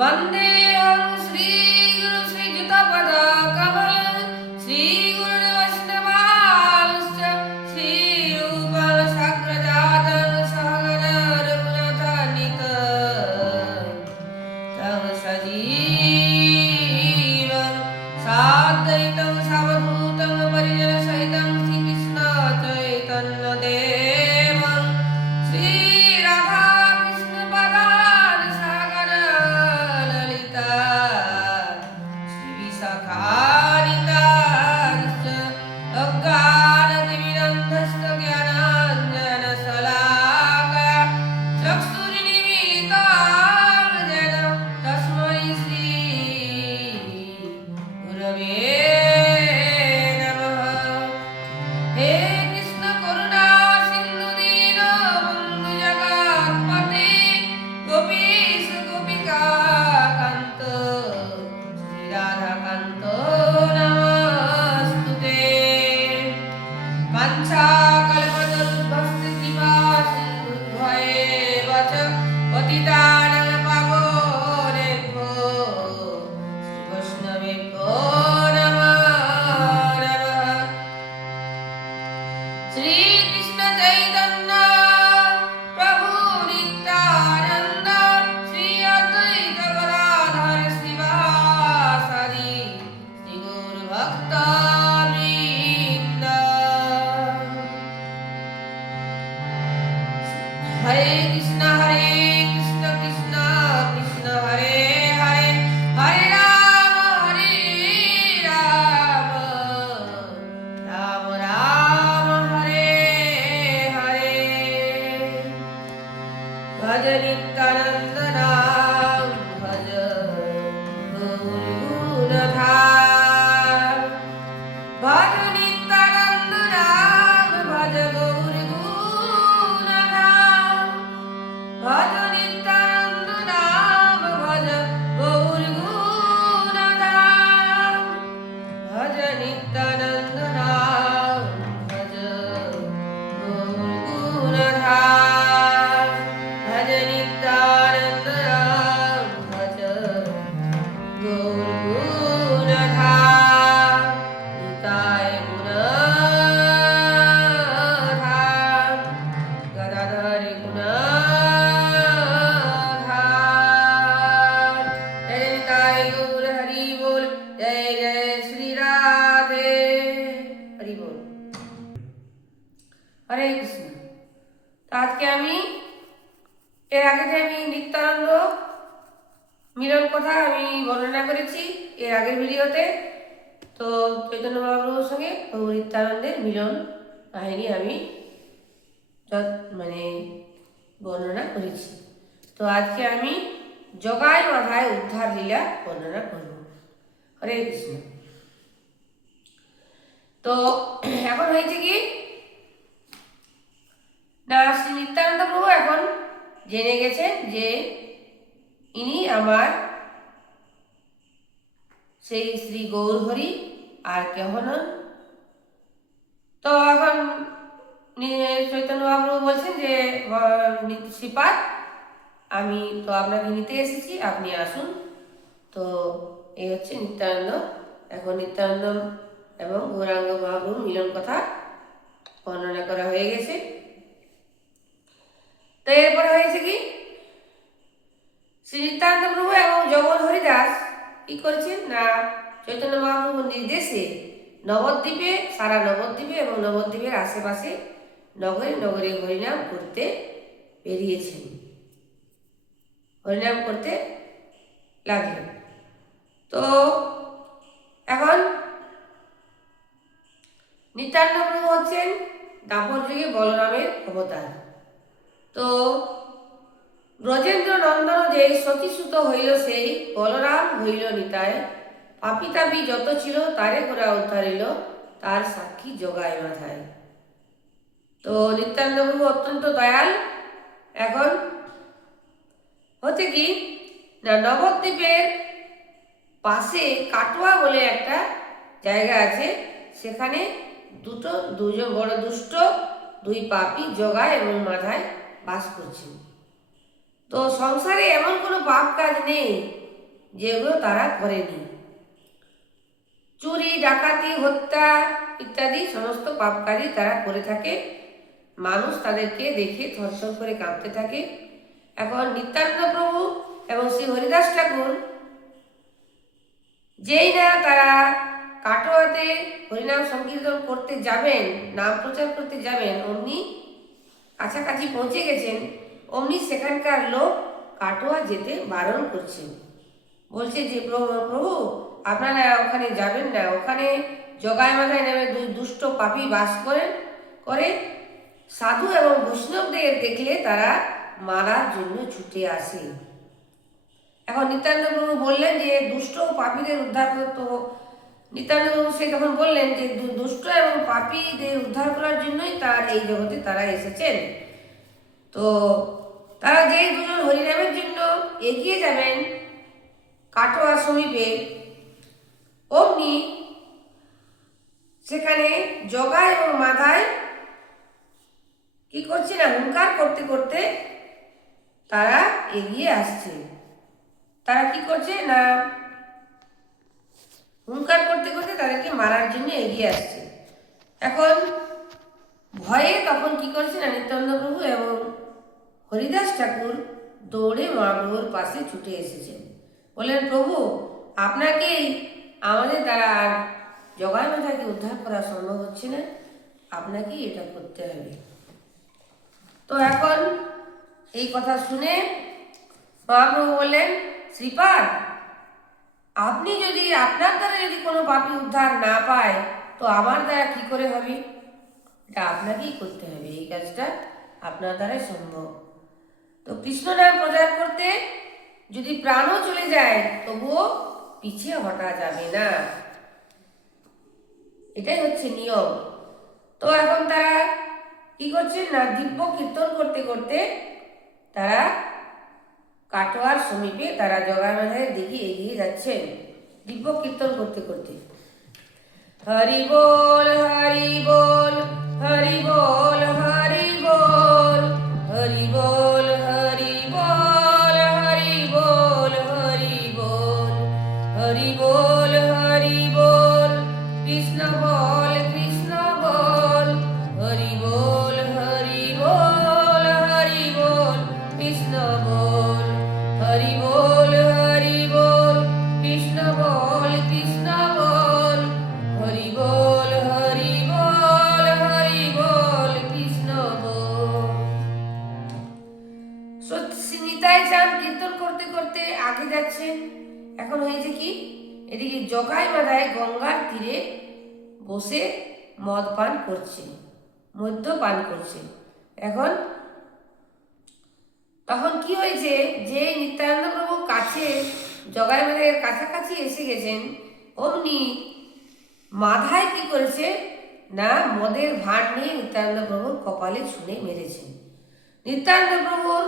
वन्देऽहं श्रीगुरु श्रीयुतपदकमल श्रीगुरुवैष्णवांश्च হরে কৃষ্ণ। আজকে আমি এর আগে যে আমি নিত্যানন্দ মিলন কথা আমি বর্ণনা করেছি এর আগের ভিডিওতে তো চৈতন্য মহাপ্রভুর সঙ্গে নিত্যানন্দের মিলন কাহিনী আমি মানে বর্ণনা করেছি। তো আজকে আমি জগায় মাথায় উদ্ধার লীলা বর্ণনা করব। হরে কৃষ্ণ। তো এখন হয়েছে কি, না, শ্রী নিত্যানন্দ প্রভু এখন জেনে গেছেন যে ইনি আমার সেই শ্রী গৌরহরি আর কেহ নন। তো এখন চৈতন্য মহাপ্রভু বলছেন যে শ্রীপাদ, আমি তো আপনাকে নিতে এসেছি, আপনি আসুন। তো এই হচ্ছে নিত্যানন্দ। এখন নিত্যানন্দ এবং গৌরাঙ্গ মহাপ্রভুর মিলন কথা বর্ণনা করা হয়ে গেছে। তো এরপরে হয়েছে কি? শ্রী নিত্যানন্দ প্রভু এবং জগন হরিদাস কি করছেন? না, চৈতন্য মহাপ্রভুর নির্দেশে নবদ্বীপে, সারা নবদ্বীপে এবং নবদ্বীপের আশেপাশে নগরে নগরে হরিনাম করতে বেরিয়েছেন। হরিনাম করতে লাগলেন। তো, এখন নিত্যানন্দ প্রভু হচ্ছেন দাপর যুগে বলরামের অবতার। তো ব্রজেন্দ্র নন্দন যেই সতীসূত হইল সেই বলরাম হইল নিতায় পাপি তাপি যত ছিল তারে করা উদ্ধারিল, তার সাক্ষী জগায় মাথায় তো নিত্যানন্দ প্রভু অত্যন্ত দয়াল। এখন হচ্ছে কি? না, নবদ্বীপের পাশে কাটোয়া বলে একটা জায়গা আছে, সেখানে দুটো, দুজন বড় দুষ্ট, দুই পাপি জগায় এবং মাথায় বাস করছেন। তো সংসারে এমন কোনো পাপ কাজ নেই যেগুলো তারা করেনি। চুরি, ডাকাতি, হত্যা ইত্যাদি সমস্ত পাপ কাজই তারা করে থাকে। মানুষ তাদেরকে দেখে থরথর করে কাঁপতে থাকে। এখন নিত্যান্ত প্রভু এবং শ্রী হরিদাস ঠাকুর, যেই না তারা কাটোয়াতে হরিনাম সংকীর্তন করতে যাবেন, নাম প্রচার করতে যাবেন, অমনি কাছাকাছি পৌঁছে গেছেন। অমনি সেখানকার লোক কাটোয়া যেতে বারণ করছে। বলছে যে, প্রভু আপনারা ওখানে যাবেন না। ওখানে জগায় মাথায় নামে দুই দুষ্ট পাপী বাস করেন করে সাধু এবং বৈষ্ণবদের দেখলে তারা মারার জন্য ছুটে আসে। এখন নিত্যানন্দ প্রভু বললেন যে, দুষ্ট ও পাপীদের উদ্ধার করতে হোক নিত্যানন্দ প্রভু সে তখন বললেন যে দুষ্ট এবং পাপীদের উদ্ধার করার জন্যই তার এই জগতে তারা এসেছেন। তো তারা যেই দুজন হরিনামের জন্য এগিয়ে যাবেন, কাটোয়া সমীপে অগ্নি সেখানে জগা এবং মাথায় কি করছে না, হুঙ্কার করতে করতে তারা এগিয়ে আসছে। তারা কি করছে না, হুঙ্কার করতে করতে তাদেরকে মারার জন্য এগিয়ে আসছে। এখন ভয়ে তখন কি করছে না, নিত্যানন্দ প্রভু এবং হরিদাস ঠাকুর দৌড়ে মহাপ্রভুর পাশে ছুটে এসেছেন। বললেন, প্রভু, আপনাকেই আমাদের দ্বারা আর জগায় মাথাকে উদ্ধার করা সম্ভব হচ্ছে না। আপনাকেই এটা করতে হবে। তো এখন এই কথা শুনে মহাপ্রভু বললেন, শ্রীপাদ, আপনি যদি আপনার দ্বারা যদি কোনো পাপি উদ্ধার না পায়, তো আমার দ্বারা কি করে হবে? এটা আপনাকেই করতে হবে। এই কাজটা আপনার দ্বারাই সম্ভব। তো কৃষ্ণ নাম প্রচার করতে যদি প্রাণও চলে যায়, তবুও পিছিয়ে হটা যাবে না। এটাই হচ্ছে নিয়ম। তো এখন তারা কি করছে না, দিব্য কীর্তন করতে করতে তারা কাটোয়ার সমীপে তারা জগামাধারের দিকে এগিয়ে যাচ্ছেন দিব্য কীর্তন করতে করতে। হরি বল হরি বল হরি বল হরি বল হরি বল। করছে মদ্য পান করছে। এখন তখন কি হয়েছে? যে নিত্যানন্দ প্রভু কাছে, জগাই মাথায় কাছাকাছি এসে গেছেন, অমনি মাথায় কি করেছে? না, মদের ভাঁড় নিয়ে নিত্যানন্দ প্রভুর কপালে ছুঁড়ে মেরেছেন নিত্যানন্দ প্রভুর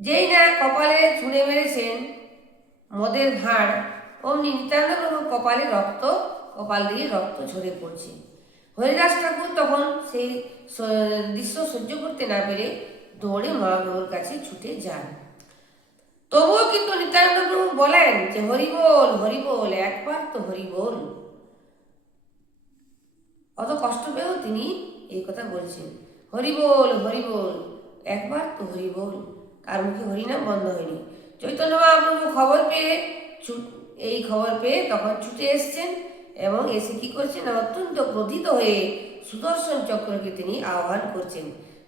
যেই না কপালে ছুঁড়ে মেরেছেন, মদের ভাঁড়, অমনি নিত্যানন্দ প্রভুর কপালে রক্ত কপাল দিয়ে রক্ত ঝরে পড়ছে। হরিদাস ঠাকুর তখন সেই দৃশ্য সহ্য করতে না পেরে দৌড়ে মহাপ্রভুর কাছে ছুটে যান। তবুও কিন্তু নিত্যানন্দ প্রভু বলেন যে, হরি বল হরি বল, একবার তো হরি বল। অত কষ্ট পেয়েও তিনি এই কথা বলছেন। হরি বল হরি বল, একবার তো হরি বল। তার মুখে হরিনাম বন্ধ হয়নি। চৈতন্য মহাপ্রভু খবর পেয়ে এই খবর পেয়ে তখন ছুটে এসছেন এবং এসে কি করছেন? অত্যন্ত ক্রোধিত হয়ে সুদর্শন চক্রকে তিনি আহ্বান করছেন।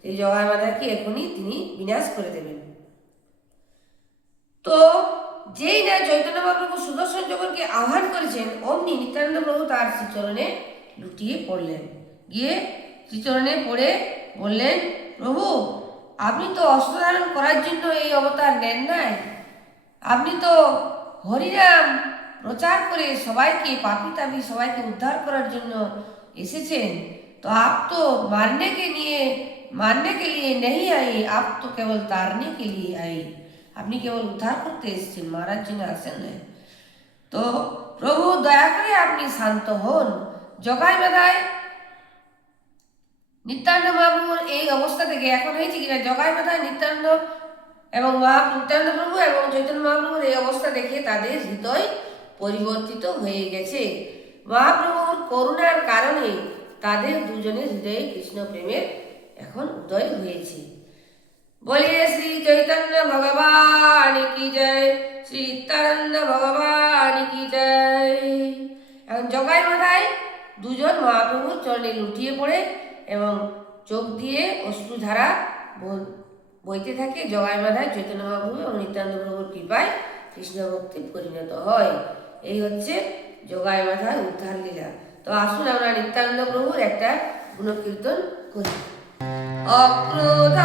এই জগায় মাতাকে এখনই তিনি বিনাশ করে দেবেন। তো যেই না চৈতন্য মহাপ্রভু সুদর্শন চক্রকে আহ্বান করেছেন, অমনি নিত্যানন্দ প্রভু তার শ্রীচরণে লুটিয়ে পড়লেন। গিয়ে শ্রীচরণে পড়ে বললেন, প্রভু, আপনি তো অস্ত্র ধারণ করার জন্য এই অবতার নেন নাই। আপনি তো হরিনাম প্রচার করে সবাইকে, পাপি তাপি সবাইকে উদ্ধার করার জন্য এসেছেন। তো আপ তো মারনে কে নিয়ে, মারনে কে নিয়ে নেই আই আপ তো কেবল তারনে কে লিয়ে আই আপনি কেবল উদ্ধার করতে এসেছেন, মহারাজ জন্য আসেন তো প্রভু দয়া করে আপনি শান্ত হন। জগাই বেদায় নিত্যানন্দ মহাপ্রভুর এই অবস্থা থেকে এখন হয়েছে কিনা? জগাই বেদায় নিত্যানন্দ এবং মহা নিত্যানন্দ প্রভু এবং চৈতন্য মহাপ্রভুর এই অবস্থা দেখে তাদের হৃদয় পরিবর্তিত হয়ে গেছে। মহাপ্রভুর করুণার কারণে তাদের দুজনের হৃদয়ে কৃষ্ণ প্রেমের এখন উদয় হয়েছে। বলিয়ে শ্রী চৈতন্য ভগবান কি জয়? শ্রী নিত্যানন্দ ভগবান কি জয়? এখন জগাই মাথায় দুজন মহাপ্রভুর চরণে লুটিয়ে পড়ে এবং চোখ দিয়ে অশ্রুধারা বইতে থাকে, জগাই মাথায় চৈতন্য মহাপ্রভু এবং নিত্যানন্দ প্রভুর কৃপায় কৃষ্ণ ভক্তি পরিণত হয়। এই হচ্ছে যোগায় মাথায় উদ্ধার লীলা। তো আসুন আমরা নিত্যানন্দ প্রভুর একটা গুণকীর্তন করি। অক্রোধ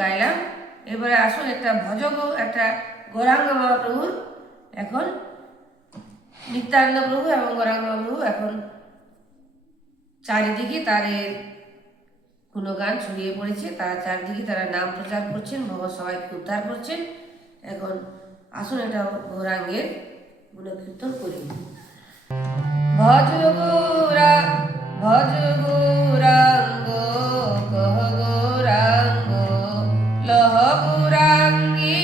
গাইলাম। এবারে আসুন একটা ভজগ, একটা গৌরাঙ্গ মহাপ্রভুর এখন নিত্যানন্দ প্রভু এবং গৌরাঙ্গ মহাপ্রভু এখন চারিদিকে তাদের গান ছড়িয়ে পড়েছে। তারা চারিদিকে তারা নাম প্রচার করছেন ভগৎ সবাইকে উদ্ধার করছেন। এখন আসুন এটা গৌরাঙ্গের গুণকীর্তন করি। ভজ গৌরা, ভজ গৌরাঙ্গ লহ গৌরাঙ্গী নাম